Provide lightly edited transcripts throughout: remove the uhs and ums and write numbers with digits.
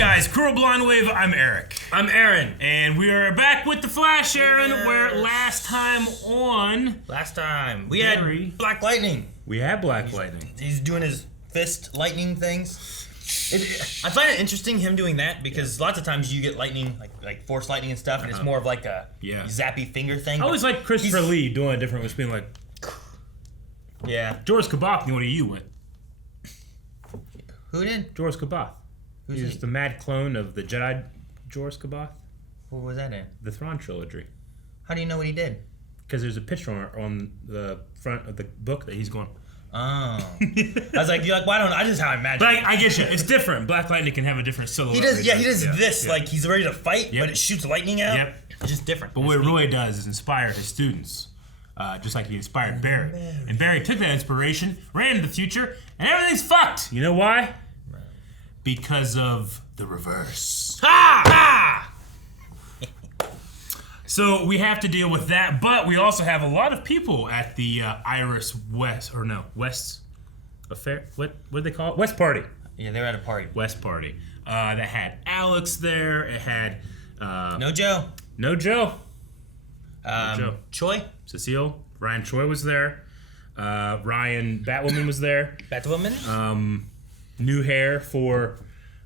guys, Cruel Blonde Wave, I'm Eric. I'm Aaron. And we are back with the Flash, Aaron, where last time we had Black Lightning. We had Black Lightning. He's doing his fist lightning things. I find it interesting him doing that because lots of times you get lightning, like force lightning and stuff, and it's more of like a zappy finger thing. I always like Christopher Lee doing it different, with being like, yeah. George Kabath knew what you went. Who did? George Kabath. He's the mad clone of the Jedi George Kabath. What was that in? The Thrawn trilogy. How do you know what he did? Because there's a picture on the front of the book that he's going. Oh. I was like, why don't I just how I imagine. But I get you. It's different. Black Lightning can have a different silhouette. He does. Yeah, he does this. Like he's ready to fight, but it shoots lightning out. Yep. It's just different. But what it really does is inspire his students, just like he inspired Barry. And Barry took that inspiration, ran into the future, and everything's fucked. You know why? Because of the reverse. Ha! Ha! So we have to deal with that, but we also have a lot of people at the West Affair. What do they call it? West Party. Yeah, they were at a party. West Party. That had Alex there. It had No Joe. No Joe. Choi. Cecile. Ryan Choi was there. Ryan Batwoman was there. Batwoman. New hair for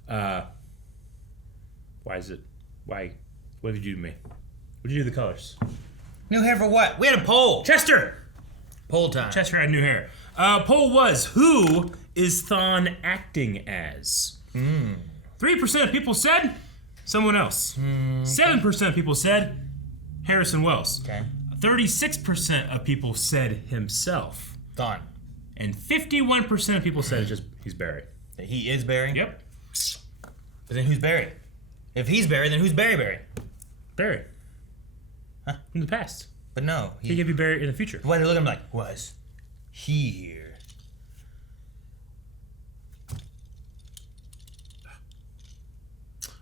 why? What did you do to me? What did you do to the colors? New hair for what? We had a poll. Chester! Poll time. Chester had new hair. Poll was, who is Thawne acting as? 3% of people said someone else. 7% of people said Harrison Wells. Okay. 36% of people said himself. Thawne. And 51% of people said it's just he's Barry. He is Barry? Yep. But then who's Barry? If he's Barry, then who's Barry? Barry. Huh? In the past. But no. He could be Barry in the future. Why they look at him like, was he here?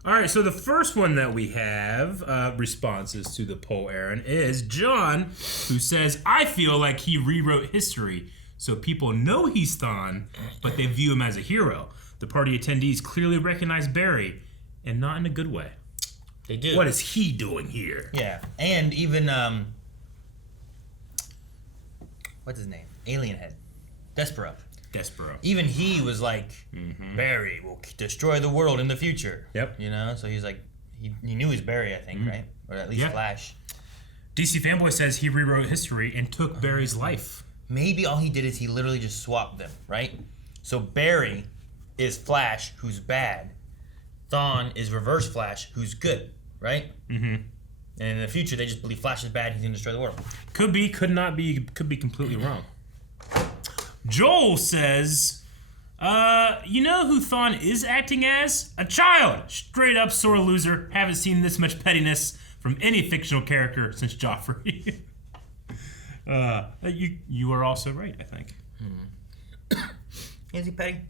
All right, so the first one that we have, responses to the poll, Aaron, is John, who says, I feel like he rewrote history so people know he's Thawne, but they view him as a hero. The party attendees clearly recognize Barry, and not in a good way. They do. What is he doing here? Yeah, and even, what's his name? Alien Head. Despero. Even he was like, Barry will destroy the world in the future. Yep. You know, so he's like, he knew he's Barry, I think, right? Or at least Flash. DC Fanboy says he rewrote history and took Barry's life. Maybe all he did is he literally just swapped them, right? So Barry is Flash, who's bad. Thawne is Reverse Flash, who's good, right? Mm-hmm. And in the future, they just believe Flash is bad, he's gonna destroy the world. Could be, could not be, could be completely wrong. Joel says, you know who Thawne is acting as? A child! Straight up sore loser. Haven't seen this much pettiness from any fictional character since Joffrey. You are also right, I think. Is he petty?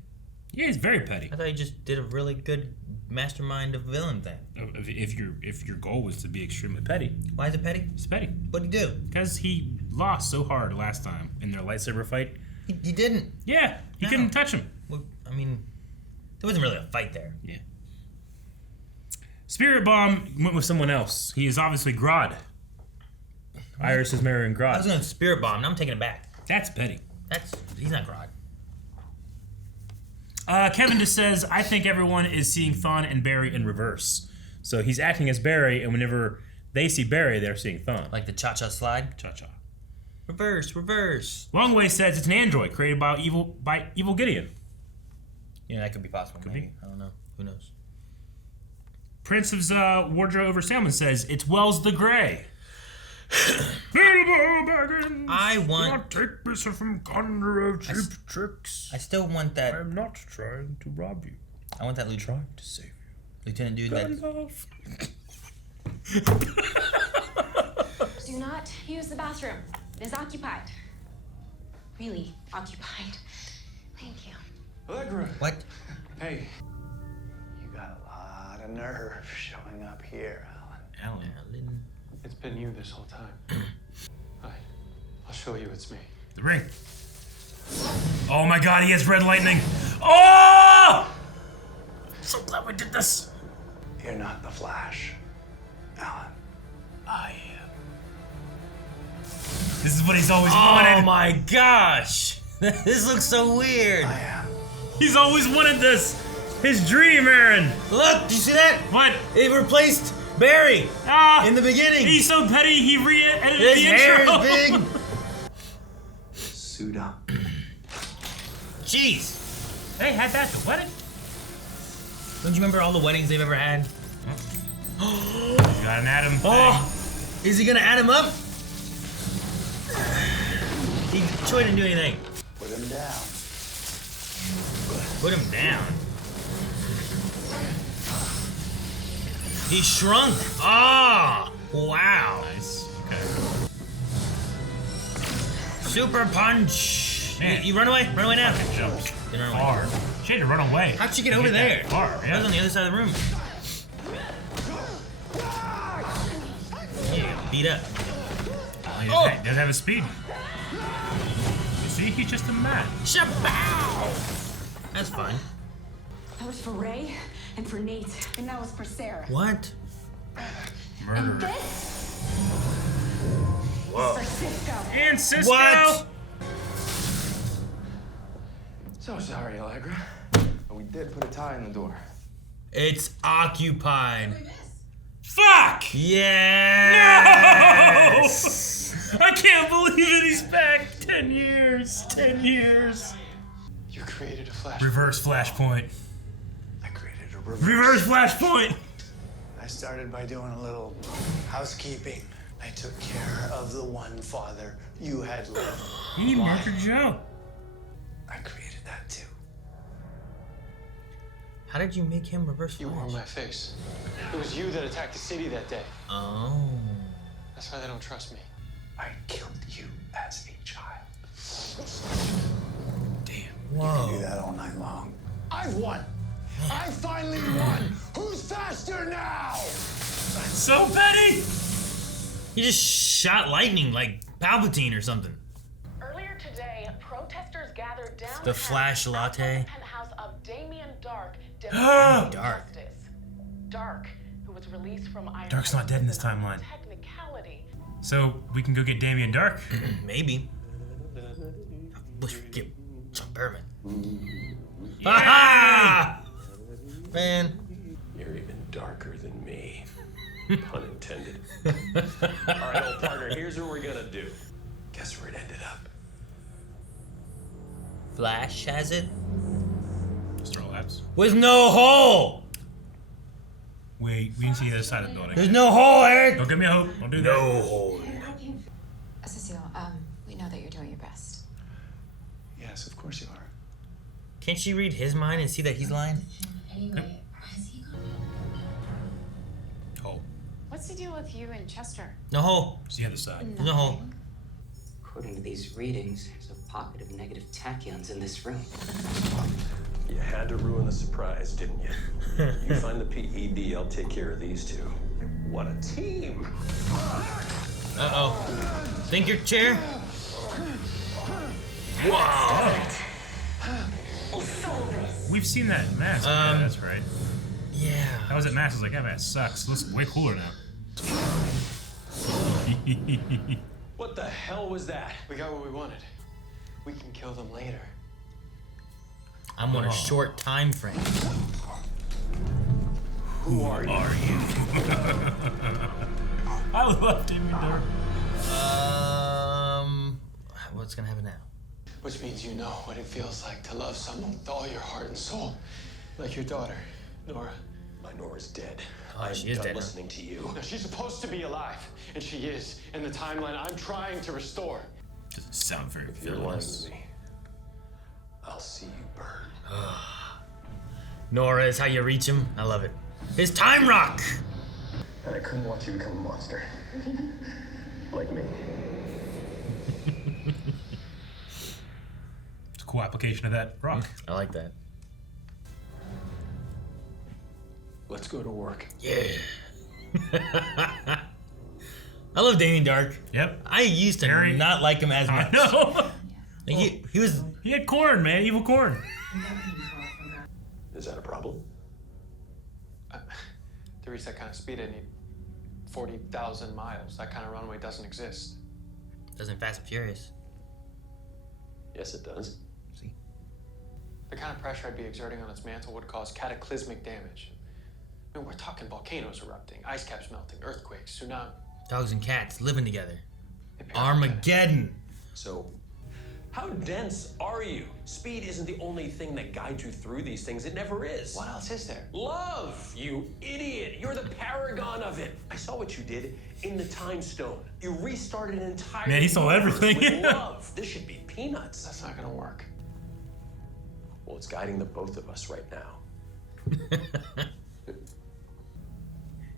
Yeah, he's very petty. I thought he just did a really good mastermind of villain thing. If your goal was to be extremely petty. Why is it petty? It's petty. What'd he do? Because he lost so hard last time in their lightsaber fight. He didn't. Yeah, he couldn't touch him. Well, I mean, there wasn't really a fight there. Yeah. Spirit Bomb went with someone else. He is obviously Grodd. Iris is marrying Grodd. I was going to Spirit Bomb. Now I'm taking it back. That's petty. He's not Grodd. Kevin just says, I think everyone is seeing Thawne and Barry in reverse. So he's acting as Barry, and whenever they see Barry, they're seeing Thawne. Like the cha-cha slide? Cha-cha. Reverse. Longway says it's an android created by Evil Gideon. Yeah, that could be possible. Could maybe. be. I don't know. Who knows? Prince of Wardrobe over Salmon says it's Wells the Grey. I want... take this from Condor of cheap tricks. I still want that... I'm not trying to rob you. I want that Trying to save you. Lieutenant Dude that... Do not use the bathroom. It is occupied. Really occupied. Thank you. Allegra. What? Hey. You got a lot of nerve showing up here, Alan. Alan. It's been you this whole time. I'll show you it's me. The ring. Oh my god, he has red lightning. Oh! So glad we did this. You're not the Flash, Alan. I am. This is what he's always wanted. Oh my gosh! This looks so weird. I am. He's always wanted this. His dream, Aaron. Look, do you see that? What? It replaced Barry in the beginning. He's so petty, he re-edited His the hair intro. is big. Suit up. Jeez. They had that at the wedding? Don't you remember all the weddings they've ever had? Got an Adam thing. Oh, is he gonna add him up? Troy didn't do anything. Put him down. Put him down. He shrunk. Ah, wow. Nice. Okay. Super punch. Man. You run away. Run away now. Fucking jumps You run away. far. She had to run away. How'd she get over there? That far, That yeah. was on the other side of the room. Yeah, you got beat up. He doesn't have his speed. You see, he's just a man. Shabow! That's fun. That was for Ray and for Nate, and that was for Sarah. What? Murder. And this is for Cisco. And Cisco. What? So sorry, Allegra. But we did put a tie in the door. It's occupied. Fuck! Yes! I can't believe it. He's back. 10 years. 10 years. You created a flash. Reverse flashpoint. I created a reverse. Reverse flashpoint. I started by doing a little housekeeping. I took care of the one father you had left. He murdered Joe. I created that too. How did you make him reverse You were flash? my face. It was you that attacked the city that day. Oh. That's why they don't trust me. I killed you as a child. Damn. Do Whoa. that all night long. I've won. I finally won. Who's faster now? So petty. He just shot lightning like Palpatine or something. Earlier today, protesters gathered downtown The Flash latte. outside the penthouse of Damien Dark Ah! demanding Dark. justice. Dark, who was released from Iron Dark's not dead in this prison on timeline. Technicality. So we can go get Damien Dark. Maybe. Wish we could get Chuck Berman. Yeah! Ha! Man. You're even darker than me. Pun intended. All right, old partner, here's what we're gonna do. Guess where it ended up? Flash has it. Star Labs. With no hole! Wait, we can see the other side of the building. There's no hole, Eric! Don't give me a hope. Don't do that. hole. Cecile, we know that you're doing your best. Yes, of course you are. Can't she read his mind and see that he's lying? Oh, What's the deal with you and Chester? No hole. it's the other side. There's no hole. According to these readings, there's a pocket of negative tachyons in this room. You had to ruin the surprise, didn't you? You find the PED, I'll take care of these two. What a team! Uh-oh. Think your chair? Wow. We've seen that mask. Yeah, that's right. Yeah. That was at mask. I was like, that mask sucks. It looks way cooler now. What the hell was that? We got what we wanted. We can kill them later. I'm on a short time frame. Who are you? I love Damien Dark. What's gonna happen now? Which means you know what it feels like to love someone with all your heart and soul. Like your daughter, Nora. My Nora's dead. Oh, she is I'm done dead. listening to you. Now, she's supposed to be alive, and she is in the timeline I'm trying to restore. Doesn't sound very If you're lying villainous. to me, I'll see you burn. Nora is how you reach him. I love it. His time rock! And I couldn't watch you become a monster. Like me. It's a cool application of that rock. I like that. Let's go to work. Yeah. I love Damien Dark. Yep. I used to Very- not like him as I much. know. Like, he was. He had corn, man. Evil corn. Is that a problem? To reach that kind of speed, I need 40,000 miles. That kind of runway doesn't exist. Doesn't Fast and Furious. Yes, it does. See? The kind of pressure I'd be exerting on its mantle would cause cataclysmic damage. I mean, we're talking volcanoes erupting, ice caps melting, earthquakes, tsunami. Dogs and cats living together. Maybe Armageddon. So, how dense are you? Speed isn't the only thing that guides you through these things. It never is. What else is there? Love, you idiot. You're the paragon of it. I saw what you did in the Time Stone. You restarted an entire Man, he saw universe everything. with love. This should be peanuts. That's not gonna work. Well, it's guiding the both of us right now.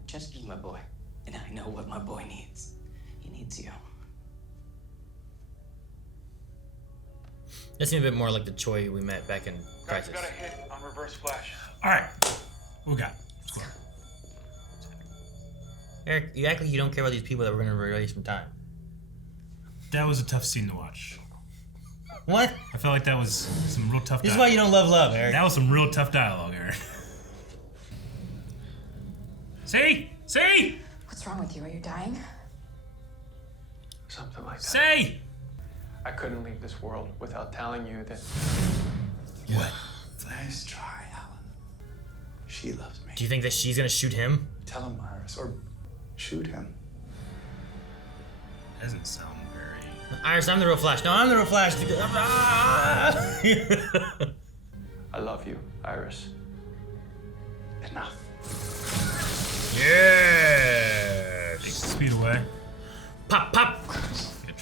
Chester's my boy, and I know what my boy needs. He needs you. That seems a bit more like the Choi we met back in Guys, Crisis. got a hit on reverse flash. All right, what we got? Eric, you act like you don't care about these people that we're gonna release from time. That was a tough scene to watch. What? I felt like that was some real tough. This is why you don't love, Eric. That was some real tough dialogue, Eric. See? What's wrong with you? Are you dying? Something like that. Say! I couldn't leave this world without telling you that What? Nice try, Alan. She loves me. Do you think that she's gonna shoot him? Tell him, Iris, or shoot him. Doesn't sound very. Iris, I'm the real Flash. No, I'm the real Flash. I love you, Iris. Enough. Yes. Takes the speed away. Pop, pop.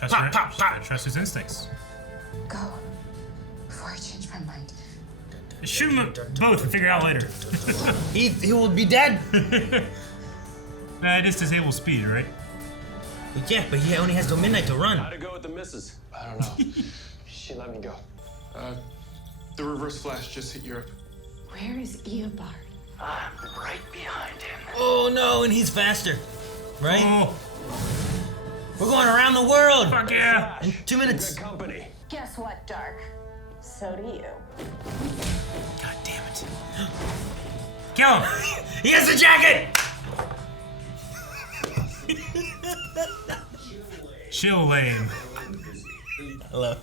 Gotta trust his instincts. Go. Before I change my mind. Shoot them both and figure it out later. He will be dead. Nah, it is disabled speed, right? Yeah, but he only has till midnight to run. How'd it go with the missus? I don't know. She let me go. The reverse flash just hit Europe. Where is Eobard? I'm right behind him. Oh no, and he's faster, right? Oh, We're going around the world. fuck yeah! In 2 minutes. Good company. Guess what, Dark? So do you. God damn it! Kill him! He has the jacket. Chill lame. Hello.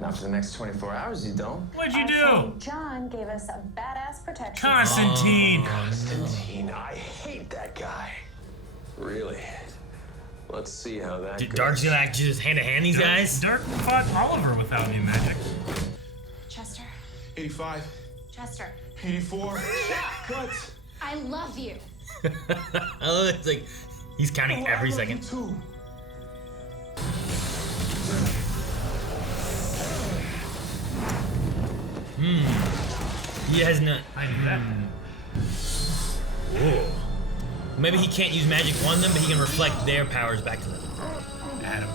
Not for the next 24 hours, you don't. What'd you Our do? friend John gave us a badass protection. Constantine! Constantine, I hate that guy. Really? Let's see how that Dude, goes. Dark's gonna act just hand to hand these guys. Dirk fought Oliver without any magic. Chester. 85, Chester. 84. Cut. I love you. I love it. It's like he's counting every second. Too. He has not. I knew that. Whoa. Maybe he can't use magic on them, but he can reflect their powers back to them. Adam.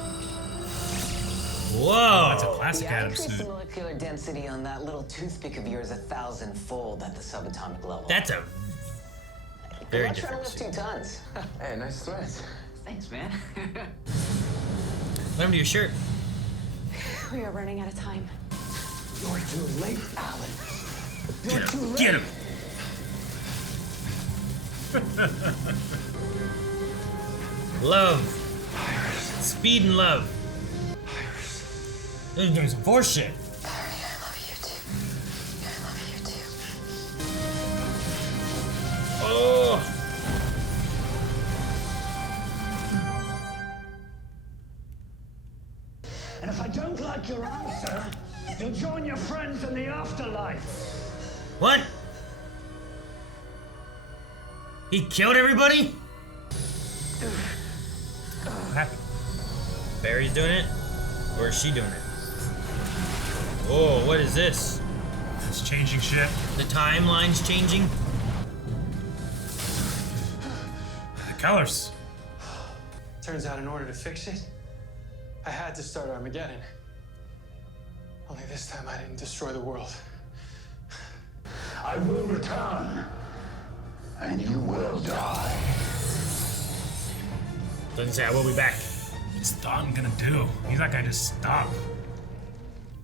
Whoa. That's a classic Yeah, I Adam increased the suit. molecular density on that little toothpick of yours 1,000-fold at the subatomic level. That's a very I'm trying to different lift suit. 2 tons. Hey, nice thread. Thanks, man. Let him do your shirt. We are running out of time. You're too late, Alan. You're too late. Get him! Love. Speed and love. They're doing some force shit. I love you too. I love you too. Oh. And if I don't like your answer, you'll join your friends in the afterlife. What? He killed everybody? What happened? Barry's doing it? Or is she doing it? Oh, what is this? It's changing shit. The timeline's changing? The colors. Turns out in order to fix it, I had to start Armageddon. Only this time I didn't destroy the world. I will return, and you will die. Doesn't say I will be back. What's Thawne gonna do? He's not gonna just stop.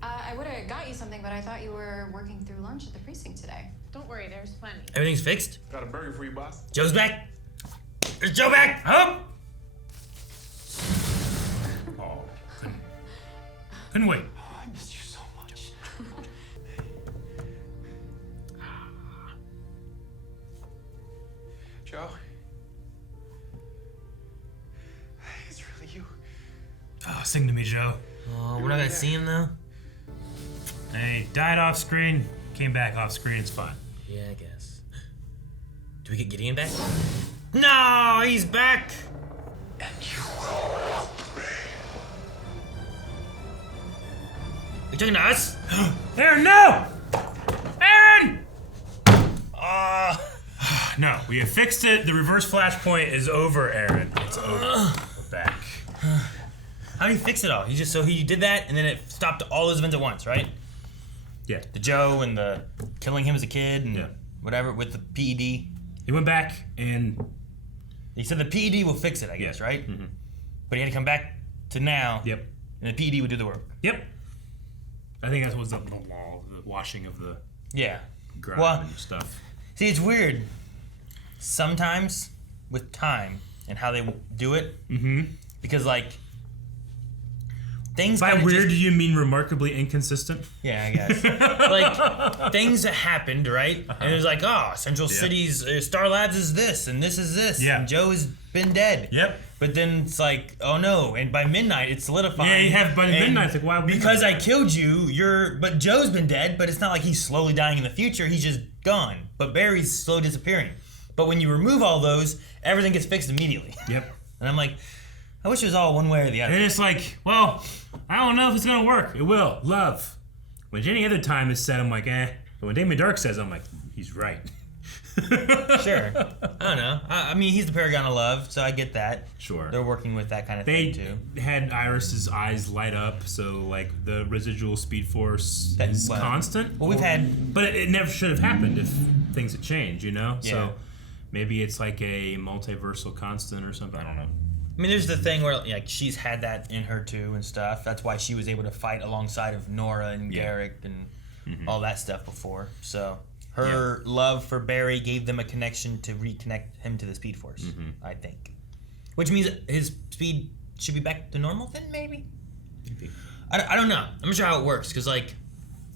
I I would have got you something, but I thought you were working through lunch at the precinct today. Don't worry, there's plenty. Everything's fixed? Got a burger for you, boss. Joe's back? Is Joe back? Huh? Oh, couldn't wait. I missed you so much. Joe? It's really you. Oh, sing to me, Joe. Oh, we're not gonna see him though? Hey, died off screen, came back off screen, it's fine. Yeah, I guess. Do we get Gideon back? No, he's back! And you will help me. You talking to us? Aaron, no! Aaron! No, we have fixed it. The reverse flashpoint is over, Aaron. It's over. We're back. How do you fix it all? He did that and then it stopped all those events at once, right? Yeah. The Joe and the killing him as a kid and Yeah. whatever with the PED. He went back and... He said the PED will fix it, I guess, right? Mm-hmm. But he had to come back to now. Yep. And the PED would do the work. Yep. I think that was the washing of the Yeah. grime Well, and stuff. See, it's weird. Sometimes with time and how they do it, because like things. By kinda weird, just- do you mean remarkably inconsistent? Yeah, I guess. Like things that happened, right? And it was like, oh, Central City's Star Labs is this, and this is this, Yeah. and Joe has been dead. Yep. But then it's like, oh no, and by midnight it's solidifying. Yeah, you have by and midnight. It's like, why? because I killed you, but Joe's been dead, but it's not like he's slowly dying in the future. He's just gone. But Barry's slowly disappearing. But when you remove all those, everything gets fixed immediately. Yep. And I'm like, I wish it was all one way or the other. And it's like, well, I don't know if it's gonna work. It will. Love. When any other time is said, I'm like, eh. But when Damien Dark says, I'm like, he's right. Sure. I don't know. I mean, he's the paragon of love, so I get that. Sure. They're working with that kind of They thing too. had Iris's eyes light up, so like the residual speed force is well, constant. well, we've had- but it never should have happened if things had changed, you know. Yeah. So maybe it's like a multiversal constant or something. I don't know. I mean, there's the thing where like she's had that in her too and stuff. That's why she was able to fight alongside of Nora and Garrick and all that stuff before. So her love for Barry gave them a connection to reconnect him to the Speed Force, I think. Which means his speed should be back to normal then, maybe? I don't know. I'm not sure how it works, because, like,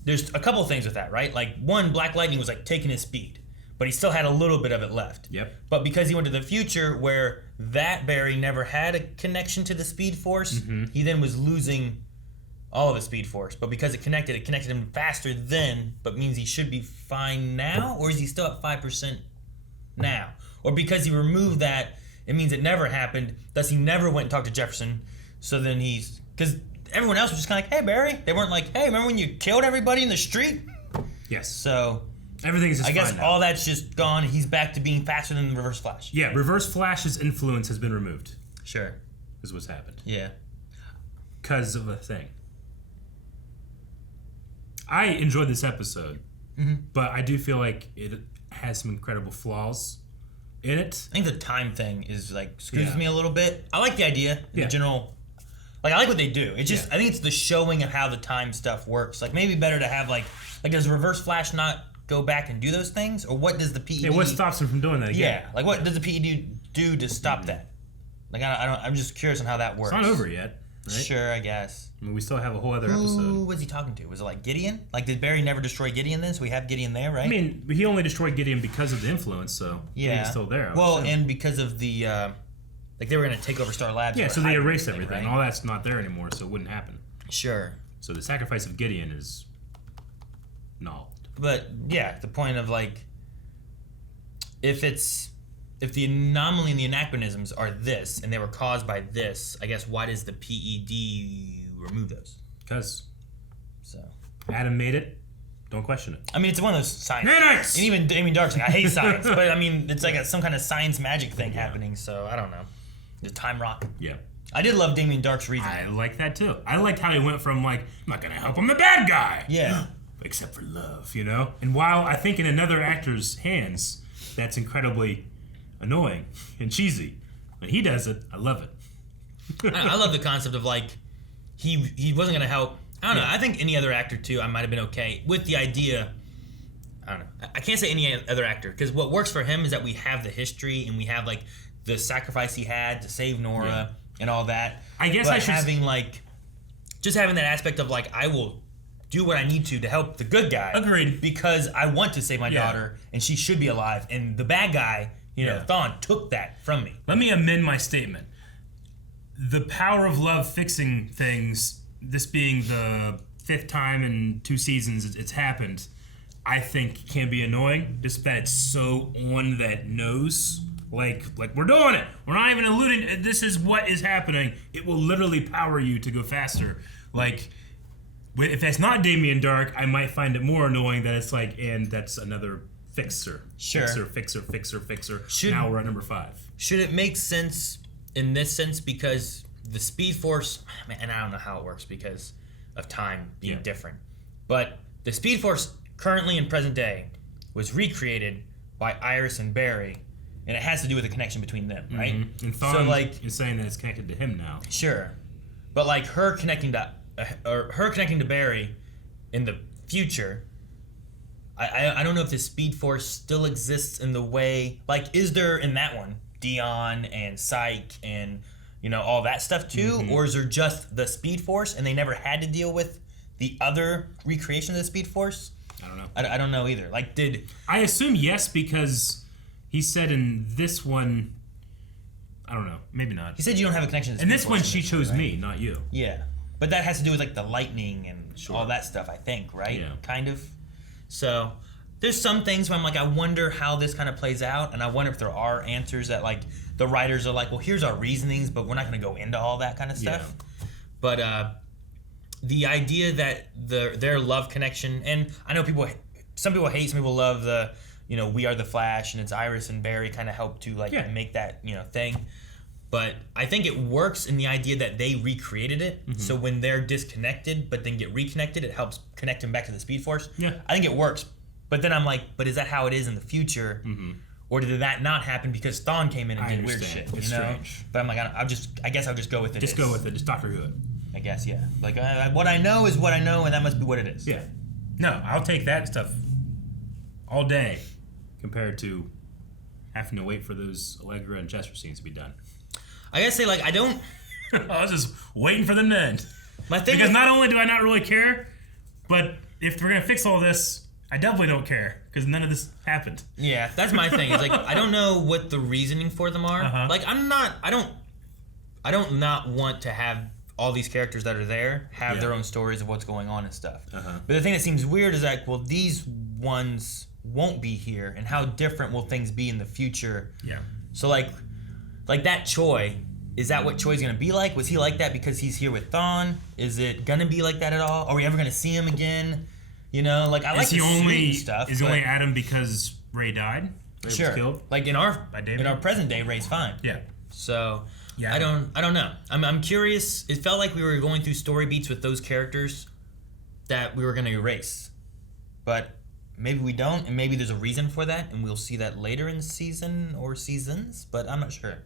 there's a couple things with that, right? Like, one, Black Lightning was, like, taking his speed, but he still had a little bit of it left. Yep. But because he went to the future where that Barry never had a connection to the Speed Force, he then was losing all of his Speed Force. But because it connected him faster then, but means he should be fine now? Or is he still at 5% now? Or because he removed that, it means it never happened, thus he never went and talked to Jefferson. So then he's... Because everyone else was just kind of like, hey, Barry. They weren't like, hey, remember when you killed everybody in the street? Yes. So... Everything's just I guess fine now. all that's just gone, and he's back to being faster than the Reverse Flash. Yeah, Reverse Flash's influence has been removed. Sure. Is what's happened. Yeah. Because of a thing. I enjoyed this episode, but I do feel like it has some incredible flaws in it. I think the time thing is like screws Yeah. me a little bit. I like the idea, the general. Like I like what they do. It's just I think it's the showing of how the time stuff works. Like maybe better to have like does Reverse Flash not go back and do those things, or what does the PED? Yeah, what stops him from doing that again? Yeah, like what does the PED do to stop that? Like I don't. I'm just curious on how that works. It's not over yet, right? Sure, I guess. I mean, we still have a whole other Who episode. was he talking to? Was it like Gideon? Like did Barry never destroy Gideon then? So we have Gideon there, right? I mean, he only destroyed Gideon because of the influence, so he's still there. I would Well, assume. and because of the like they were gonna take over Star Labs. Yeah, or so they hide erased everything. right? All that's not there anymore, so it wouldn't happen. Sure. So the sacrifice of Gideon is null. But yeah, the point of like, if the anomaly and the anachronisms are this, and they were caused by this, I guess why does the PED remove those? Because So Adam made it. Don't question it. I mean, it's one of those science. Nanites! And even Damien Dark's like, I hate science, but I mean, it's like some kind of science magic thing happening. So I don't know. The time rock. Yeah. I did love Damien Dark's reason. I like that too. I liked how he went from like, I'm not gonna help him, the bad guy. Yeah. Except for love, you know? And while I think in another actor's hands, that's incredibly annoying and cheesy. When he does it, I love it. I love the concept of like he wasn't gonna help. I don't know. I think any other actor too, I might have been okay with the idea. I don't know. I can't say any other actor because what works for him is that we have the history and we have like the sacrifice he had to save Nora and all that. I guess but I should having like just having that aspect of like I will do what I need to help the good guy. Agreed. Because I want to save my daughter and she should be alive. And the bad guy, Thawne took that from me. Let me amend my statement. The power of love fixing things, this being the 5th time in 2 seasons it's happened, I think can be annoying. Just that it's so on that nose. Like we're doing it. We're not even alluding. This is what is happening. It will literally power you to go faster. Like, if that's not Damien Dark, I might find it more annoying that it's like, and that's another fixer. Sure. Fixer. Now we're at number 5. Should it make sense in this sense because the Speed Force, and I don't know how it works because of time being different, but the Speed Force currently in present day was recreated by Iris and Barry, and it has to do with the connection between them, right? And Thawne is saying that it's connected to him now. Sure, but like her connecting to Barry in the future, I don't know if the Speed Force still exists in the way like is there in that one Dion and Psyche and all that stuff too, or is there just the Speed Force and they never had to deal with the other recreation of the Speed Force? I don't know. I don't know either. Like, I assume yes because he said in this one, I don't know, maybe not. He said you don't have a connection to the in Speed this Force one, she chose me, not you. Yeah, but that has to do with like the lightning and all that stuff, I think, right? Yeah. Kind of. So there's some things where I'm like, I wonder how this kind of plays out, and I wonder if there are answers that like the writers are like, well, here's our reasonings, but we're not going to go into all that kind of stuff. Yeah. But the idea that their love connection, and I know some people hate, some people love the, We Are the Flash, and it's Iris and Barry kind of help to like make that thing. But I think it works in the idea that they recreated it. So when they're disconnected, but then get reconnected, it helps connect them back to the Speed Force. Yeah, I think it works. But then I'm like, but is that how it is in the future? Or did that not happen because Thawne came in and did weird shit? It's strange. But I'm like, I guess I'll just go with it. Just go with it. Just Doctor Who it. I guess, yeah. Like, what I know is what I know, and that must be what it is. Yeah. No, I'll take that stuff all day compared to having to wait for those Allegra and Chester scenes to be done. I gotta say, like, I don't... I was just waiting for them to end. Because not only do I not really care, but if we're going to fix all this, I definitely don't care because none of this happened. Yeah, that's my thing. It's like, I don't know what the reasoning for them are. Like, I don't not want to have all these characters that are there have their own stories of what's going on and stuff. But the thing that seems weird is like, well, these ones won't be here, and how different will things be in the future? Yeah. So like that Choi, is that what Choi's gonna be like? Was he like that because he's here with Thawne? Is it gonna be like that at all? Are we ever gonna see him again? Like I like the only stuff. Is he only Adam because Ray died? Ray sure. was killed? Like in our present day, Ray's fine. Yeah. So I don't know. I'm curious. It felt like we were going through story beats with those characters that we were gonna erase, but maybe we don't, and maybe there's a reason for that, and we'll see that later in the season or seasons. But I'm not sure.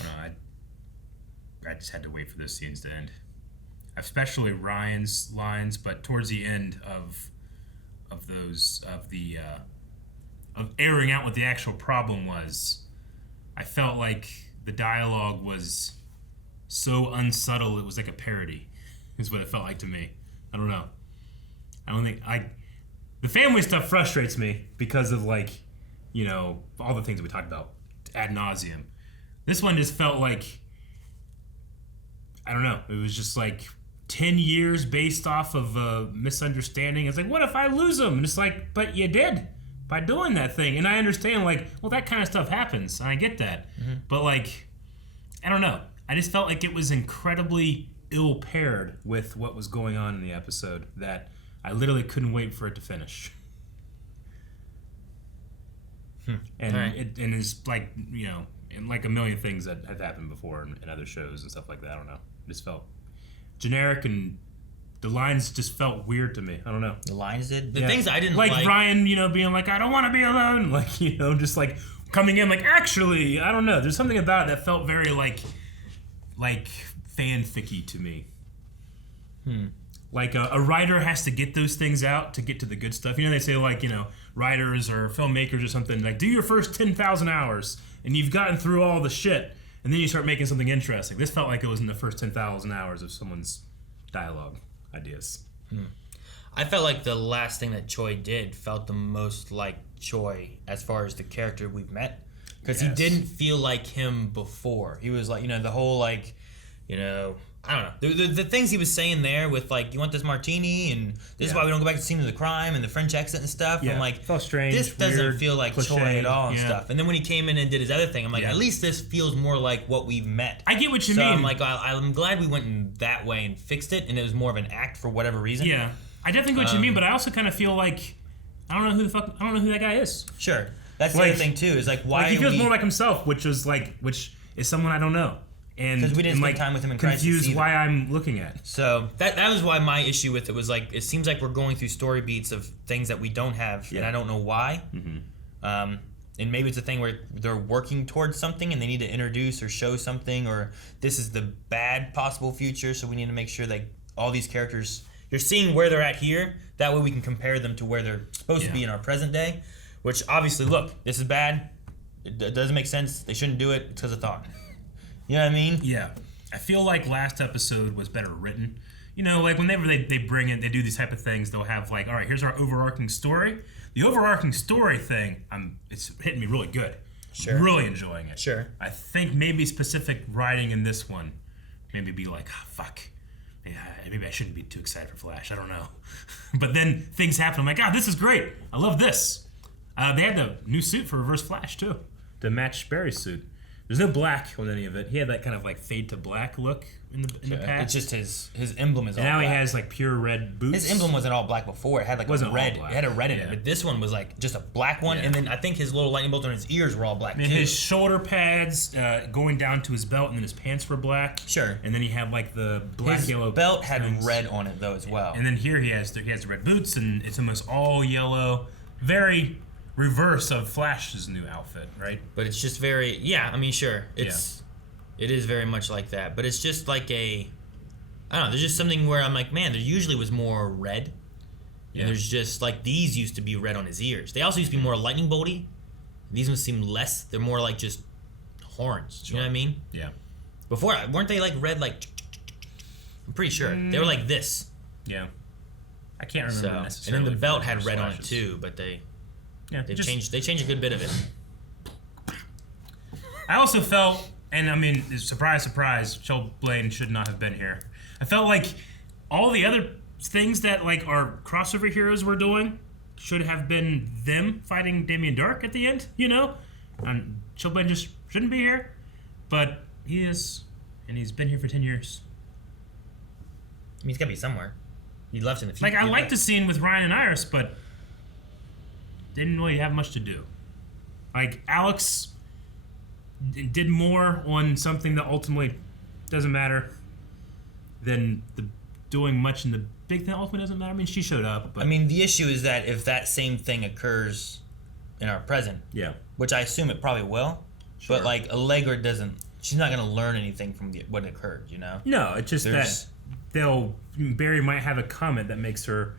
I don't know. I just had to wait for those scenes to end. Especially Ryan's lines, but towards the end of airing out what the actual problem was, I felt like the dialogue was so unsubtle it was like a parody, is what it felt like to me. I don't know. I don't think the family stuff frustrates me because of all the things that we talked about ad nauseum. This one just felt like, I don't know, it was just like 10 years based off of a misunderstanding. It's like, what if I lose them? And it's like, but you did by doing that thing. And I understand, that kind of stuff happens. And I get that. But, I don't know. I just felt like it was incredibly ill-paired with what was going on in the episode that I literally couldn't wait for it to finish. And it's like, and like a million things that have happened before in other shows and stuff like that. I don't know. It just felt generic, and the lines just felt weird to me. I don't know. The lines did? The things I didn't like. Ryan, being like, I don't want to be alone. Just like coming in like, actually, I don't know. There's something about it that felt very like fanficky to me. like a writer has to get those things out to get to the good stuff. You know, they say like, you know, writers or filmmakers or something, like do your first 10,000 hours and you've gotten through all the shit and then you start making something interesting. This felt like it was in the first 10,000 hours of someone's dialogue ideas. I felt like the last thing that Choi did felt the most like Choi as far as the character we've met. Because he didn't feel like him before. He was like, you know, the whole like, you know, I don't know. The things he was saying there with like, you want this martini and this is why we don't go back to the scene of the crime and the French accent and stuff. Yeah. I'm like, it felt strange, this doesn't weird, feel like cliche. Choi at all and stuff. And then when he came in and did his other thing, I'm like, Yeah. at least this feels more like what we've met. I get what you so mean. I'm like, I'm glad we went in that way and fixed it, and it was more of an act for whatever reason. Yeah, I definitely get what you mean, but I also kind of feel like I don't know who that guy is. Sure, that's the Like- other thing too. Is like why Like, he feels we, more like himself, which is someone I don't know, and 'Cause we didn't spend time with him in Crisis confused either. why I'm looking at. So that was why my issue with it was like it seems like we're going through story beats of things that we don't have, and I don't know why. And maybe it's a thing where they're working towards something and they need to introduce or show something, or this is the bad possible future, so we need to make sure that all these characters, you're seeing where they're at here. That way we can compare them to where they're supposed to be in our present day. Which obviously, look, this is bad. It doesn't make sense. They shouldn't do it because of thought. You know what I mean? Yeah, I feel like last episode was better written. You know, like whenever they bring it, they do these type of things. They'll have like, all right, here's our overarching story. The overarching story thing, it's hitting me really good. Sure. Really enjoying it. Sure. I think maybe specific writing in this one, maybe be like, fuck. Yeah, maybe I shouldn't be too excited for Flash. I don't know. But then things happen. I'm like, this is great. I love this. They had the new suit for Reverse Flash too, to match Barry's suit. There's no black on any of it. He had that kind of like fade to black look in the past. It's just his emblem is all And now black. he has like pure red boots. His emblem wasn't all black before. It had like Wasn't a red. all black. It had a red in Yeah. it, but this one was like just a black one. And then I think his little lightning bolt on his ears were all black And too. his shoulder pads going down to his belt, and then his pants were black. Sure. And then he had like the black His yellow belt had trims. red on it though as well. And then here he has the red boots, and it's almost all yellow. Very reverse of Flash's new outfit, right? But it's just very sure. It is very much like that. But it's just like I don't know, there's just something where I'm like, man, there usually was more red. And there's just like these used to be red on his ears. They also used to be more lightning bolty. These ones seem less. They're more like just horns. You know what I mean? Yeah. Before, weren't they like red like I'm pretty sure. They were like this. Yeah. I can't remember And necessarily. then the belt for had red on it Flashes. too, but they just- changed a good bit of it. I also felt, and I mean, surprise, surprise, Joel Blaine should not have been here. I felt like all the other things that like our crossover heroes were doing should have been them fighting Damien Dark at the end, you know? And Joel Blaine just shouldn't be here, but he is, and he's been here for 10 years. I mean, he's got to be somewhere. He left in the future. Like, I liked the scene with Ryan and Iris, but didn't really have much to do. Like, Alex did more on something that ultimately doesn't matter than doing much in the big thing that ultimately doesn't matter. I mean, she showed up, but... I mean, the issue is that if that same thing occurs in our present, which I assume it probably will, but like Allegra doesn't, she's not going to learn anything from what occurred, you know? No, it's just that Barry might have a comment that makes her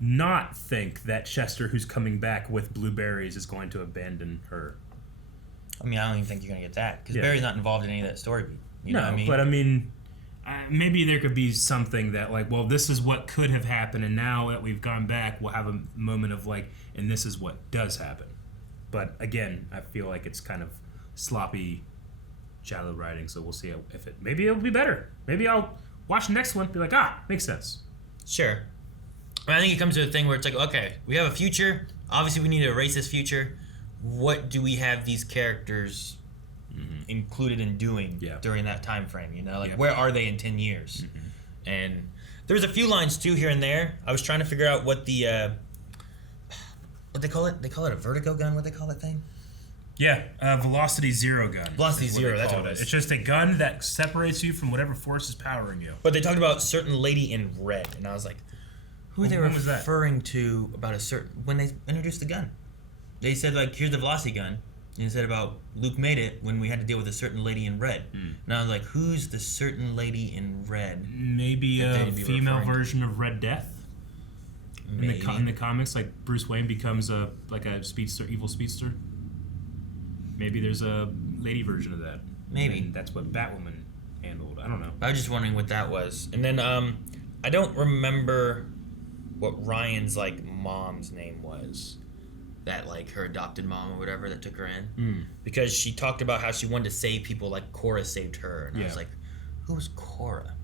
not think that Chester, who's coming back with blueberries, is going to abandon her. I mean, I don't even think you're going to get that, because Barry's not involved in any of that story beat. You know what I mean? But I mean, maybe there could be something that, like, well, this is what could have happened, and now that we've gone back, we'll have a moment of, like, and this is what does happen. But, again, I feel like it's kind of sloppy, shallow writing, so we'll see if maybe it'll be better. Maybe I'll watch the next one and be like, makes sense. Sure. But I think it comes to a thing where it's like, okay, we have a future. Obviously, we need to erase this future. What do we have these characters included in doing during that time frame? You know, like where are they in 10 years? And there's a few lines too here and there. I was trying to figure out what the what they call it. They call it a vertigo gun. What they call that thing? Yeah, Velocity Zero gun. Velocity Zero. That's what it is. It's just a gun that separates you from whatever force is powering you. But they talked about certain lady in red, and I was like, who are they When was that? referring to about a certain when they introduced the gun? They said like, here's the velocity gun. And he said about Luke made it when we had to deal with a certain lady in red. And I was like, who's the certain lady in red? Maybe a female version of Red Death. Maybe. In the comics, like Bruce Wayne becomes a speedster, evil speedster. Maybe there's a lady version of that. Maybe. And that's what Batwoman handled. I don't know. I was just wondering what that was. And then I don't remember what Ryan's like mom's name was. That like her adopted mom or whatever that took her in. Because she talked about how she wanted to save people like Cora saved her. And I was like, who was Cora?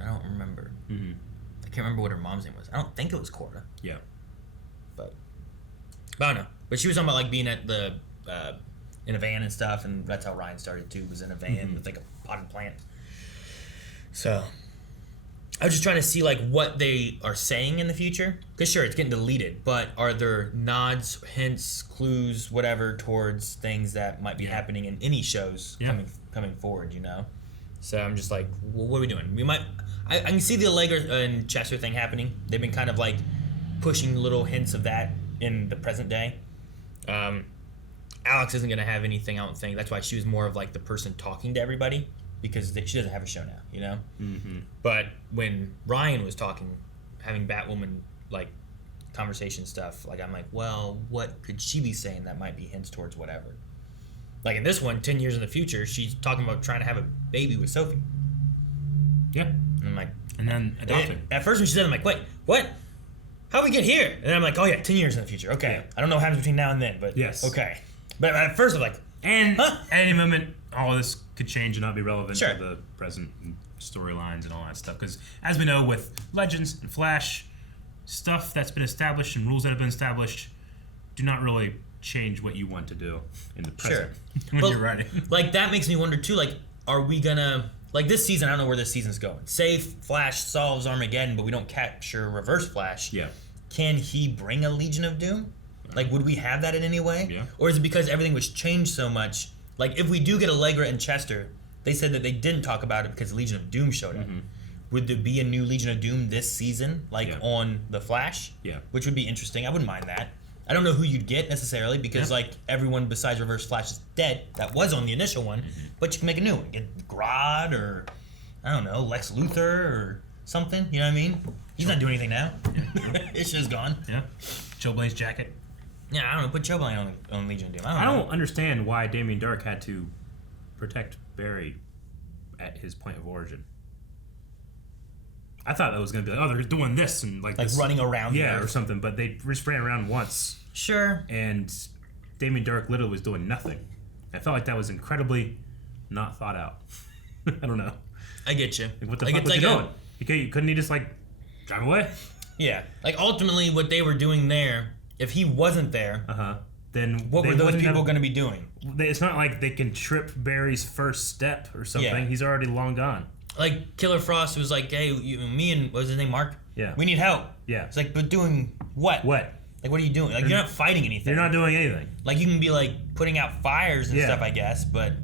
I don't remember. I can't remember what her mom's name was. I don't think it was Cora. Yeah. But I don't know. But she was talking about like being at the in a van and stuff, and that's how Ryan started too, was in a van with like a potted plant. So I was just trying to see like what they are saying in the future. Because sure, it's getting deleted, but are there nods, hints, clues, whatever towards things that might be happening in any shows coming forward, you know? So I'm just like, well, what are we doing? We might... I can see the Allegra and Chester thing happening. They've been kind of like pushing little hints of that in the present day. Alex isn't going to have anything, I don't think. That's why she was more of like the person talking to everybody, because she doesn't have a show now, you know? But when Ryan was talking, having Batwoman like conversation stuff, like I'm like, well, what could she be saying that might be hints towards whatever? Like in this one, 10 years in the future, she's talking about trying to have a baby with Sophie. Yeah. And I'm like... And then adopting. At first when she said it, I'm like, wait, what? How'd we get here? And then I'm like, oh yeah, 10 years in the future. Okay. Yeah. I don't know what happens between now and then, but okay. But at first I'm like... And at any moment, all of this could change and not be relevant Sure. to the present storylines and all that stuff. Because as we know, with Legends and Flash, stuff that's been established and rules that have been established do not really change what you want to do in the present when you're writing. Like, that makes me wonder, too, like, are we gonna... Like, this season, I don't know where this season's going. Say Flash solves Armageddon, but we don't capture Reverse Flash. Yeah. Can he bring a Legion of Doom? Like, would we have that in any way? Yeah. Or is it because everything was changed so much? Like, if we do get Allegra and Chester, they said that they didn't talk about it because Legion of Doom showed up. Would there be a new Legion of Doom this season, like on The Flash? Yeah. Which would be interesting. I wouldn't mind that. I don't know who you'd get necessarily because, like, everyone besides Reverse Flash is dead. That was on the initial one. But you can make a new one. Get Grodd or, I don't know, Lex Luthor or something. You know what I mean? He's not doing anything now. His show's gone. Yeah. Chillblade's jacket. Yeah, I don't know. Put Chillblade on Legion of Doom. I don't understand why Damien Dark had to protect Barry at his point of origin. I thought that was going to be like, oh, they're doing this and like this, running around. Yeah, or something. But they just ran around once. Sure. And Damien Dark literally was doing nothing. I felt like that was incredibly not thought out. I don't know. I get you. Like, what the fuck was he doing? Couldn't he just like drive away? Yeah. Like ultimately, what they were doing there, if he wasn't there, then what were those people going to be doing? It's not like they can trip Barry's first step or something. Yeah. He's already long gone. Like Killer Frost was like, "Hey, me and what was his name, Mark? Yeah, we need help." Yeah. It's like, but doing what? What? Like, what are you doing? Like, you're not fighting anything. You're not doing anything. Like, you can be like putting out fires and stuff, I guess. But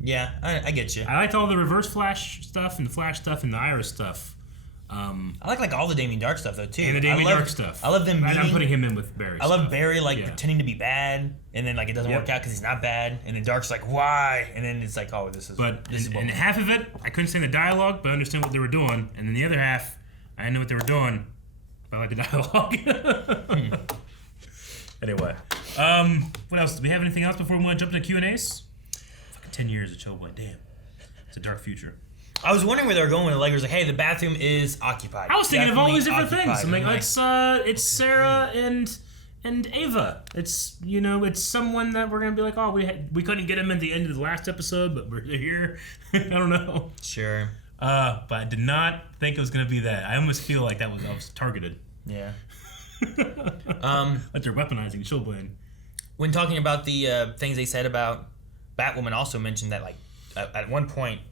yeah, I get you. I liked all the Reverse Flash stuff and the Flash stuff and the Iris stuff. I like all the Damien Dark stuff though too. And the Damien Dark stuff. I love them meeting. I'm putting him in with Barry. I love Barry pretending to be bad, and then like it doesn't work out because he's not bad, and then Dark's like, why? And then it's like, oh, this is. But and half of it, I couldn't stand the dialogue, but I understand what they were doing, and then the other half, I didn't know what they were doing, but I like the dialogue. Anyway, what else? Do we have anything else before we want to jump into Q&As? Fucking 10 years of Chillblade, damn. It's a dark future. I was wondering where they were going when Allegra's like, hey, the bathroom is occupied. I was thinking of all these different things. I'm like, it's Sarah and Ava. It's, it's someone that we're going to be like, oh, we couldn't get him at the end of the last episode, but we're here. I don't know. Sure. But I did not think it was going to be that. I almost feel like I was targeted. Yeah. Like they're weaponizing Chillblade. When talking about the things they said about Batwoman, also mentioned that, like, at one point,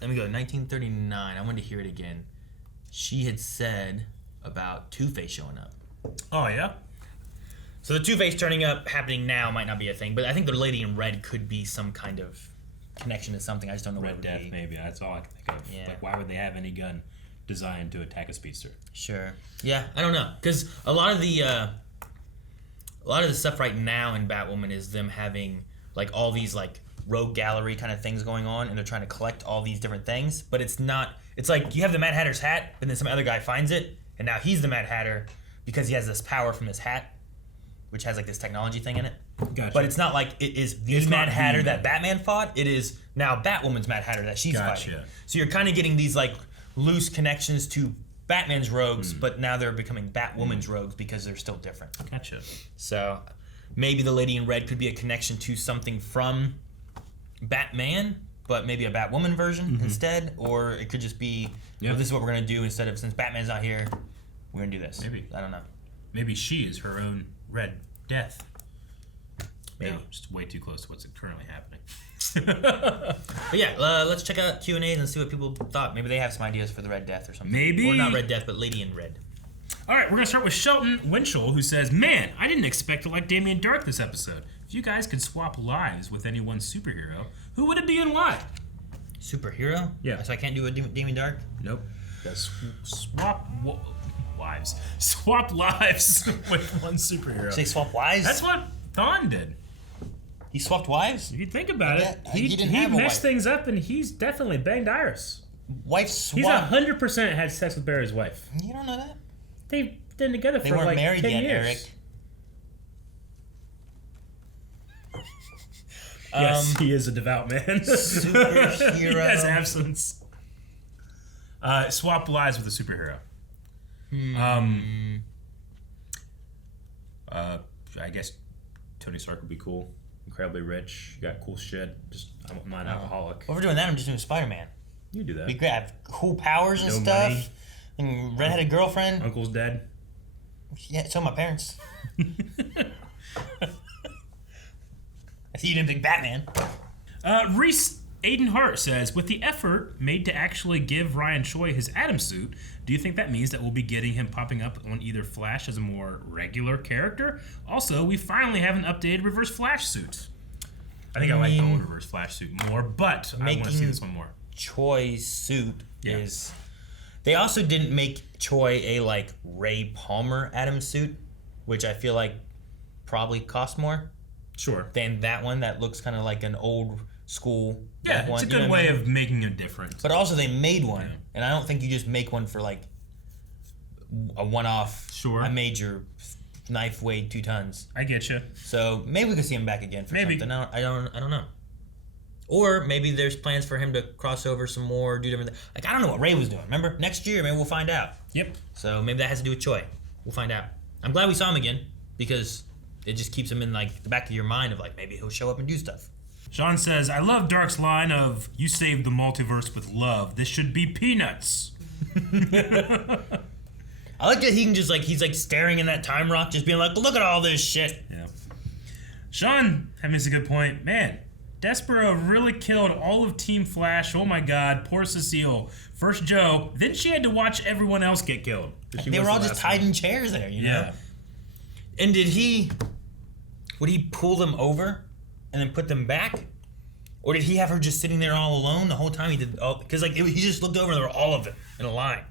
let me go, 1939, I wanted to hear it again. She had said about Two-Face showing up. Oh, yeah? So the Two-Face turning up, happening now, might not be a thing, but I think the Lady in Red could be some kind of connection to something. I just don't know what it would Death, be. maybe. That's all I can think of. Yeah. Like, why would they have any gun designed to attack a speedster? Sure. Yeah, I don't know. Because a lot of the stuff right now in Batwoman is them having like all these like rogue gallery kind of things going on, and they're trying to collect all these different things. But it's not. It's like you have the Mad Hatter's hat, and then some other guy finds it, and now he's the Mad Hatter because he has this power from his hat, which has like this technology thing in it. Gotcha. But it's not like it is the Mad Hatter that Batman fought. It is now Batwoman's Mad Hatter that she's fighting. So you're kind of getting these like loose connections to Batman's rogues, but now they're becoming Batwoman's rogues because they're still different. Gotcha. So maybe the Lady in Red could be a connection to something from Batman, but maybe a Batwoman version instead, or it could just be, well, this is what we're gonna do instead of, since Batman's not here, we're gonna do this. Maybe. I don't know. Maybe she is her own Red Death. Maybe. No, just way too close to what's currently happening. But yeah, let's check out Q&As and see what people thought. Maybe they have some ideas for the Red Death or something. Maybe. Or not Red Death, but Lady in Red. All right, we're going to start with Shelton Winchell, who says, man, I didn't expect to like Damien Dark this episode. If you guys could swap lives with any one superhero, who would it be and why? Superhero? Yeah. So I can't do a Damien Dark? Nope. Swap lives. Swap lives with one superhero. Say swap wives? That's what Thawne did. He swapped wives? If you think about it, he didn't have a messed wife. things up, and he's definitely banged Iris. Wife He's swap? 100% had sex with Barry's wife. You don't know that? They've been together They for weren't like married 10 yet, years. Eric. Yes, he is a devout man. Superhero. He has absence. Swap lives with a superhero. I guess Tony Stark would be cool. Incredibly rich. You got cool shit. Just I'm not an alcoholic. Well, if we're doing that, I'm just doing Spider-Man. You do that. We have cool powers and No stuff. money. And redheaded girlfriend. Uncle's dead. Yeah, so my parents. I see you didn't pick Batman. Reese Aiden Hart says, with the effort made to actually give Ryan Choi his Atom suit, do you think that means that we'll be getting him popping up on either Flash as a more regular character? Also, we finally have an updated Reverse Flash suit. I think I like the old Reverse Flash suit more, but I want to see this one more. Choi's suit is... They also didn't make Choi a, like, Ray Palmer Atom suit, which I feel like probably cost more. Sure. Than that one that looks kind of like an old school Yeah, one. it's a good way of making it different. But also they made one, and I don't think you just make one for like a one-off. Sure. I made your knife weighed 2 tons. I get you. So maybe we could see him back again for something. I don't know. Or maybe there's plans for him to cross over some more, do different things. Like, I don't know what Ray was doing. Remember? Next year, maybe we'll find out. Yep. So maybe that has to do with Choi. We'll find out. I'm glad we saw him again because it just keeps him in like the back of your mind of like maybe he'll show up and do stuff. Sean says, I love Dark's line of, you saved the multiverse with love. This should be peanuts. I like that he can just like, he's like staring in that time rock, just being like, look at all this shit. Yeah. Sean makes a good point. Man, Despero really killed all of Team Flash. Oh my God, poor Cecile. First Joe, then she had to watch everyone else get killed. They were all just tied in chairs there, you know? Yeah. And would he pull them over and then put them back? Or did he have her just sitting there all alone the whole time? He did all, because like he just looked over and there were all of them in a line.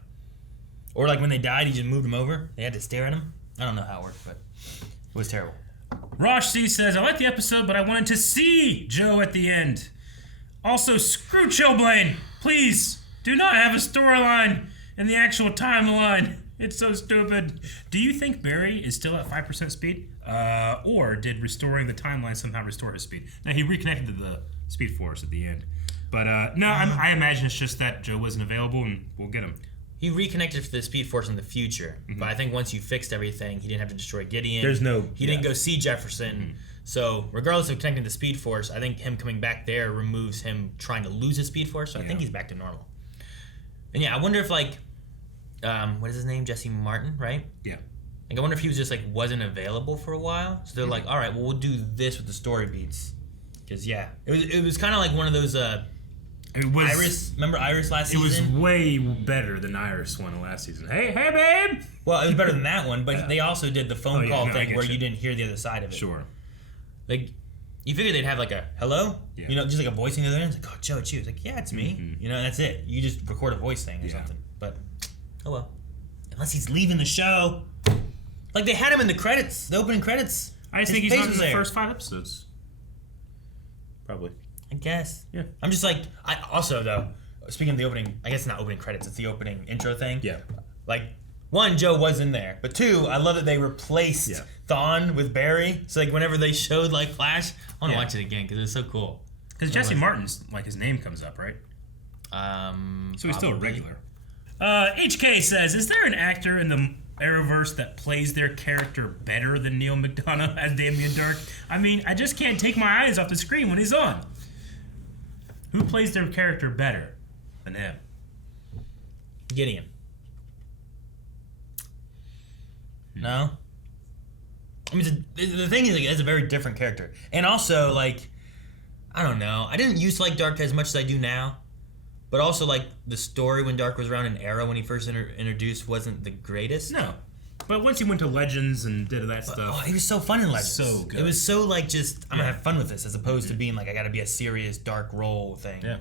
Or like when they died, he just moved them over. They had to stare at him. I don't know how it worked, but it was terrible. Rosh C says, I like the episode, but I wanted to see Joe at the end. Also, screw Chillblaine. Please, do not have a storyline in the actual timeline. It's so stupid. Do you think Barry is still at 5% speed? Or did restoring the timeline somehow restore his speed? Now, he reconnected to the Speed Force at the end. But, no, I imagine it's just that Joe wasn't available and we'll get him. He reconnected to the Speed Force in the future, but I think once you fixed everything, he didn't have to destroy Gideon. He didn't go see Jefferson. So regardless of connecting to the Speed Force, I think him coming back there removes him trying to lose his Speed Force. So I think he's back to normal. And yeah, I wonder if like, what is his name? Jesse Martin, right? Yeah. Like I wonder if he was just like wasn't available for a while. So they're like, all right, well we'll do this with the story beats. Because yeah, it was kind of like one of those. Iris, remember Iris last season? It was way better than Iris one last season. Hey, babe! Well, it was better than that one, but they also did the phone call thing where you didn't hear the other side of it. Sure. Like, you figured they'd have like a hello? Yeah. You know, just like a voice in the other end. It's like, oh, Joe, it's you. It's like, yeah, it's me. You know, and that's it. You just record a voice thing or something. But, oh well. Unless he's leaving the show. Like, they had him in the credits, the opening credits. I just think he's not in the first 5 episodes. probably. I guess. Yeah. I'm just like, I also though, speaking of the opening, I guess it's not opening credits, it's the opening intro thing. Yeah. Like, one, Joe was in there, but two, I love that they replaced Thawne with Barry. So like whenever they showed like Flash, I want to watch it again because it's so cool. Because Jesse Martin's, like, his name comes up, right? So he's still a regular. HK says, is there an actor in the Arrowverse that plays their character better than Neil McDonough as Damien Dark? I mean, I just can't take my eyes off the screen when he's on. Who plays their character better than him? Gideon. No? I mean, the thing is, like, it's a very different character. And also, like, I don't know. I didn't used to like Dark as much as I do now. But also, like, the story when Dark was around in Arrow when he first introduced wasn't the greatest. No. But once he went to Legends and did that stuff. Oh, he was so fun in Legends. So good. It was so, like, just, I'm going to have fun with this as opposed to being, like, I got to be a serious Dark role thing. Yeah.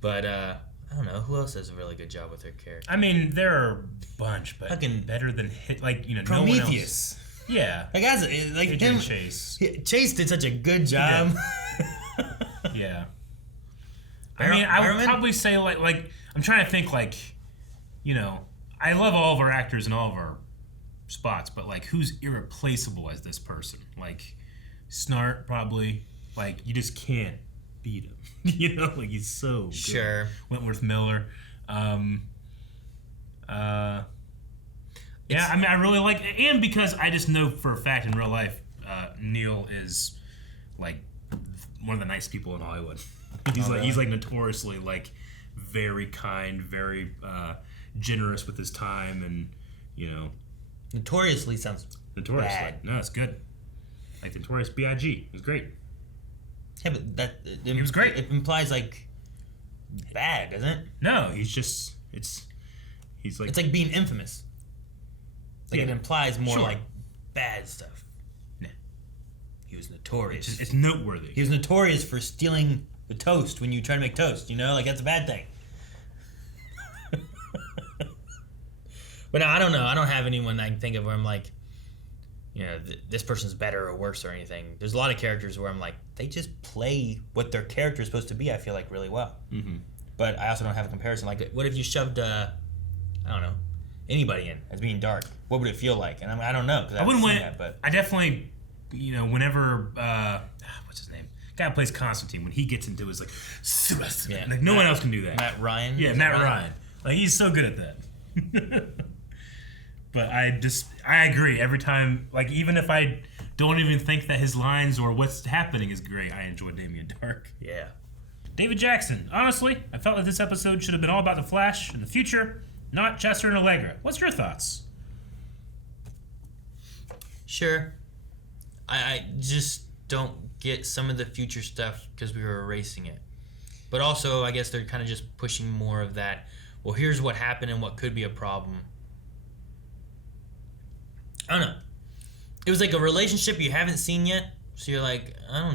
But, I don't know. Who else does a really good job with their character? I mean, there are a bunch, but fucking better than, like, you know, Prometheus. No one else. Yeah. Like, him, Chase. Chase did such a good job. Yeah. I mean, I would probably say, like, I'm trying to think, like, you know, I love all of our actors and all of our spots, but, like, who's irreplaceable as this person? Like, Snart, probably. Like, you just can't beat him. You know, like, he's so good. Sure. Wentworth Miller. Yeah, I mean, I really like it. And because I just know for a fact in real life, Neil is, like, one of the nice people in Hollywood. He's like notoriously, like, very kind, very generous with his time, and, you know. Notoriously sounds bad. No, it's good. Like Notorious B.I.G. It was great. Yeah, but he was great. It implies, like, bad, doesn't it? No, he's like... It's like being infamous. Like, it implies more, like, bad stuff. Nah. He was notorious. It's noteworthy. He was notorious for stealing the toast when you try to make toast, you know? Like, that's a bad thing. But no, I don't know. I don't have anyone I can think of where I'm like, you know, this person's better or worse or anything. There's a lot of characters where I'm like, they just play what their character is supposed to be, I feel like, really well. Mm-hmm. But I also don't have a comparison. Like, what if you shoved, I don't know, anybody in as being Dark? What would it feel like? And I don't know. I wouldn't want that, but I definitely, you know, whenever, what's his name? Guy who plays Constantine, when he gets into his, like, like, no one else can do that. Matt Ryan? Yeah, Matt Ryan. Like, he's so good at that. But I agree. Every time, like, even if I don't even think that his lines or what's happening is great, I enjoy Damien Dark. Yeah. David Jackson. Honestly, I felt like this episode should have been all about the Flash in the future, not Chester and Allegra. What's your thoughts? Sure. I just don't get some of the future stuff because we were erasing it. But also, I guess they're kind of just pushing more of that, well, here's what happened and what could be a problem. I don't know. It was like a relationship you haven't seen yet, so you're like, I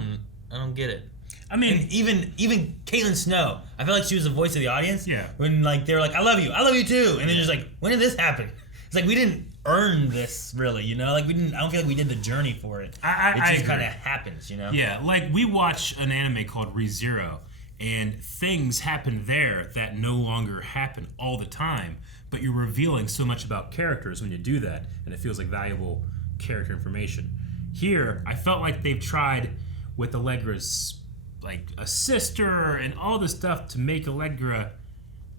don't get it. I mean, and even Caitlin Snow, I felt like she was the voice of the audience. Yeah. When, like, they were like, I love you too, and then just like, when did this happen? It's like we didn't earn this really, you know. Like I don't feel like we did the journey for it. It just kind of happens, you know. Yeah, like we watch an anime called ReZero, and things happen there that no longer happen all the time. But you're revealing so much about characters when you do that, and it feels like valuable character information. Here, I felt like they've tried with Allegra's, like, a sister and all this stuff to make Allegra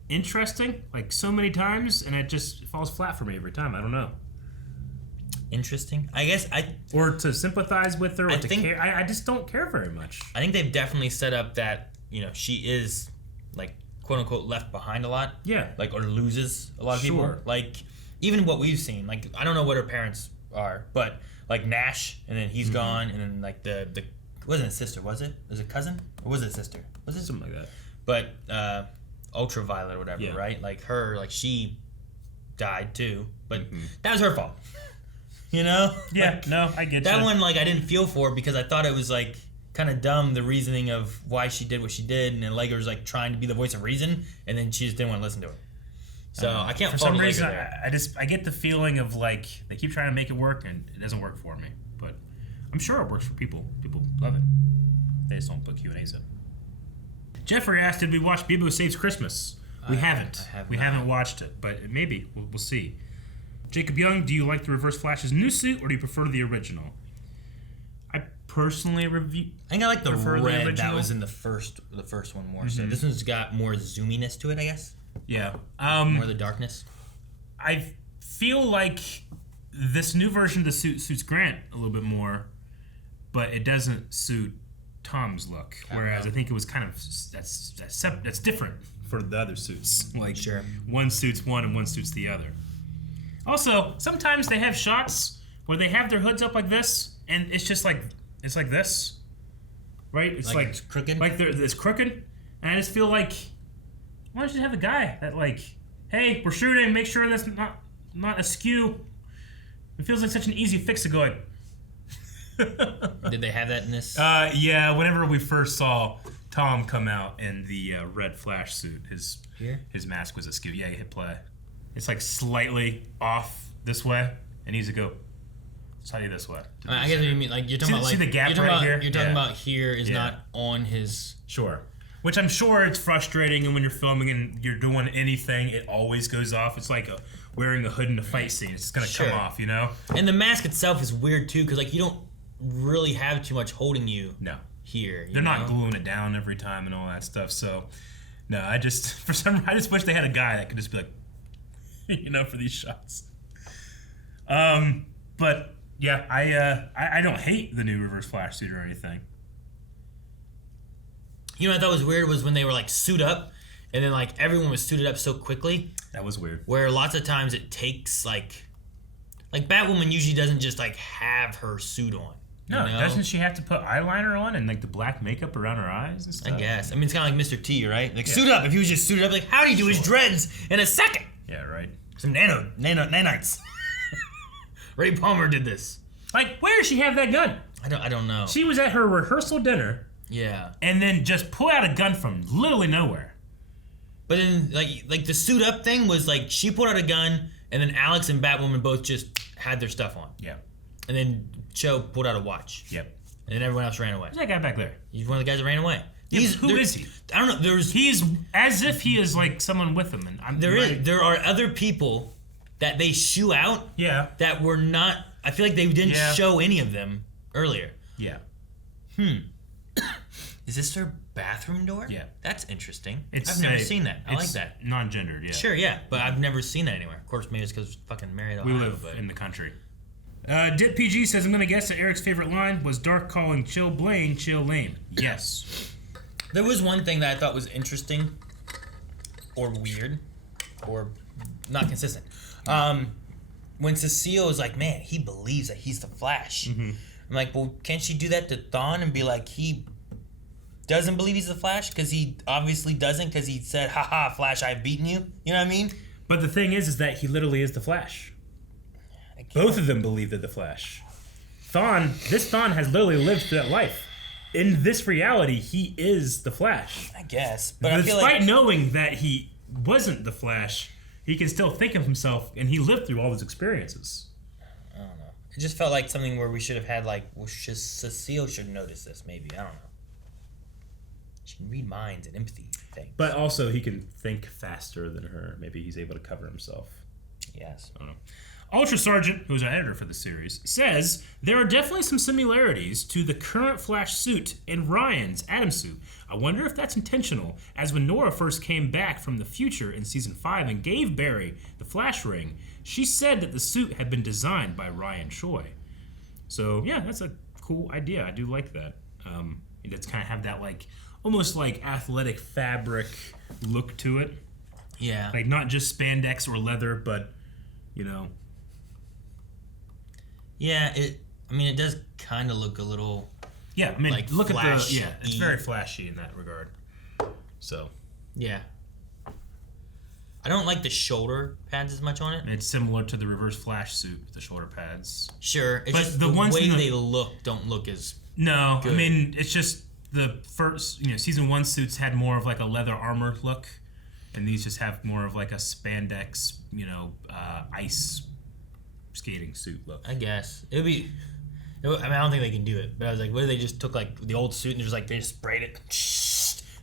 interesting, like, so many times, and it just falls flat for me every time. I don't know. Interesting? I guess or to sympathize with her, or to care. I just don't care very much. I think they've definitely set up that, you know, she is, like, quote unquote left behind a lot. Yeah. Like, or loses a lot of people. Like, even what we've seen, like, I don't know what her parents are, but like Nash, and then he's gone, and then like the it wasn't a sister, was it? Was it cousin? Or was it a sister? Was it something like that? But Ultraviolet or whatever, right? Like her, like she died too, but that was her fault. You know? Yeah, like, no, I get that one. Like I didn't feel for because I thought it was like kind of dumb, the reasoning of why she did what she did, and then Allegra's like trying to be the voice of reason, and then she just didn't want to listen to it. So I can't. For some reason, I get the feeling of like they keep trying to make it work, and it doesn't work for me. But I'm sure it works for people. People love it. They just don't put Q&As in. Jeffrey asked, did we watch Bebo Saves Christmas? We haven't. We haven't watched it, but maybe. We'll see. Jacob Young, do you like the Reverse Flash's new suit, or do you prefer the original? I personally I think I like the red that was in the first one more. So this one's got more zoominess to it, I guess. Yeah. More of the darkness. I feel like this new version of the suit suits Grant a little bit more, but it doesn't suit Tom's look. Whereas I think it was kind of that's different for the other suits. Like one suits one and one suits the other. Also, sometimes they have shots where they have their hoods up like this, and it's just like it's like this, right? It's like it's crooked. Like it's crooked, and I just feel like why don't you have a guy that like, hey, we're shooting, make sure that's not askew. It feels like such an easy fix to go like. Did they have that in this? Yeah. Whenever we first saw Tom come out in the red Flash suit, his mask was askew. Yeah, you hit play. It's like slightly off this way, and he needs to go slightly this way. I guess what you mean. Like you're talking about, like see the gap here. You're talking about here is not on his. Sure. Which I'm sure it's frustrating, and when you're filming and you're doing anything, it always goes off. It's like wearing a hood in a fight scene. It's just gonna come off, you know. And the mask itself is weird too, because like you don't really have too much holding you. No. Here. They're not gluing it down every time and all that stuff. So, no, I just wish they had a guy that could just be like, you know, for these shots. But yeah, I don't hate the new Reverse Flash suit or anything. You know what I thought was weird was when they were like suit up, and then like everyone was suited up so quickly. That was weird. Where lots of times it takes like Batwoman usually doesn't just like have her suit on. No, doesn't she have to put eyeliner on and like the black makap around her eyes and stuff? I guess. I mean, it's kind of like Mr. T, right? Like suit up. If he was just suited up, like how'd he do his dreads in a second? Yeah, right. Some nanites. Ray Palmer did this. Like, where does she have that gun? I don't know. She was at her rehearsal dinner. Yeah. And then just pull out a gun from literally nowhere. But then, like the suit up thing was like she pulled out a gun, and then Alex and Batwoman both just had their stuff on. Yeah. And then Cho pulled out a watch. Yep. And then everyone else ran away. Who's that guy back there? He's one of the guys that ran away. Yeah, who is he? I don't know. He's as if he is like someone with him. And there are other people that they shoo out. Yeah. That were not. I feel like they didn't show any of them earlier. Yeah. Is this their bathroom door? Yeah. That's interesting. I've never seen that. I like that. Non-gendered, yeah. Sure, yeah. But I've never seen that anywhere. Of course, maybe it's because fucking Marietta, We live in the country. Dit PG says, I'm going to guess that Eric's favorite line was Dark calling Chill Blaine Chill Lane. Yes. There was one thing that I thought was interesting or weird or not consistent. When Cecile was like, man, he believes that he's the Flash. I'm like, well, can't she do that to Thawne and be like, he doesn't believe he's the Flash? Because he obviously doesn't, because he said, haha, Flash, I've beaten you. You know what I mean? But the thing is that he literally is the Flash. Both of them believe they're the Flash. This Thawne has literally lived through that life. In this reality, he is the Flash. I guess. But despite I feel like knowing that he wasn't the Flash, he can still think of himself, and he lived through all those experiences. I don't know. It just felt like something where we should have had Cecile should notice this, maybe. I don't know. She can read minds and empathy things. But also, he can think faster than her. Maybe he's able to cover himself. Yes. I don't know. Ultra Sergeant, who's our editor for the series, says there are definitely some similarities to the current Flash suit and Ryan's Atom suit. I wonder if that's intentional, as when Nora first came back from the future in Season 5 and gave Barry the Flash ring, she said that the suit had been designed by Ryan Choi. So, yeah, that's a cool idea. I do like that. It does kind of have that, like, almost like athletic fabric look to it. Yeah. Like, not just spandex or leather, but, you know... Yeah, it does kind of look a little. Yeah, I mean, like look flashy. at the. Yeah, it's very flashy in that regard. So. Yeah. I don't like the shoulder pads as much on it. It's similar to the Reverse Flash suit with the shoulder pads. Sure, it's but just the ones way they don't look as. No, good. I mean it's just the first. Season 1 suits had more of like a leather armor look, and these just have more of like a spandex, ice skating suit look. I guess it'd be I mean, I don't think they can do it. But I was like, what if they just took like the old suit and just like they just sprayed it?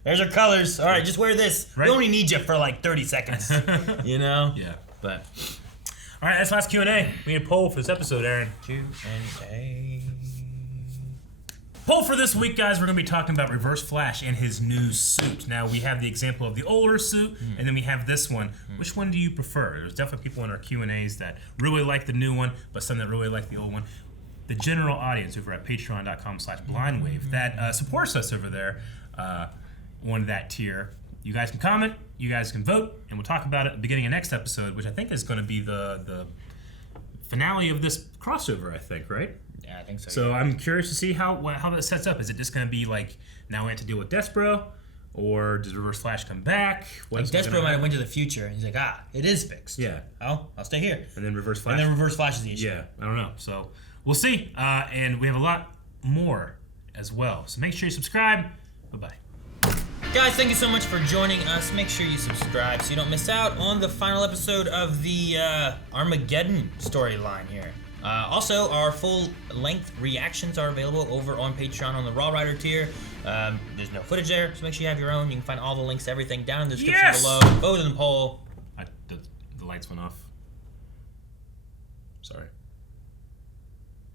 There's our colors. All right, just wear this. Right. We only need you for like 30 seconds. You know? Yeah. But All right, that's last Q&A. We need a poll for this episode, Aaron. Q&A. Poll for this week, guys. We're going to be talking about Reverse Flash and his new suit. Now, we have the example of the older suit, and then we have this one. Which one do you prefer? There's definitely people in our Q&As that really like the new one, but some that really like the old one. The general audience over at patreon.com/blindwave that supports us over there on that tier. You guys can comment, you guys can vote, and we'll talk about it at the beginning of next episode, which I think is going to be the finale of this crossover, I think, right? Yeah, I think so. So I'm curious to see how that sets up. Is it just going to be like, now we have to deal with Despero, or does Reverse Flash come back? Like Despero might have went to the future, and he's like, it is fixed. Yeah. I'll stay here. And then Reverse Flash. And then Reverse Flash is the issue. Yeah, I don't know. So we'll see. And we have a lot more as well. So make sure you subscribe. Bye-bye. Guys, thank you so much for joining us. Make sure you subscribe so you don't miss out on the final episode of the Armageddon storyline here. Also, our full-length reactions are available over on Patreon on the Raw Rider tier. There's no footage there, so make sure you have your own. You can find all the links to everything down in the description below. Vote in the poll. The lights went off. Sorry.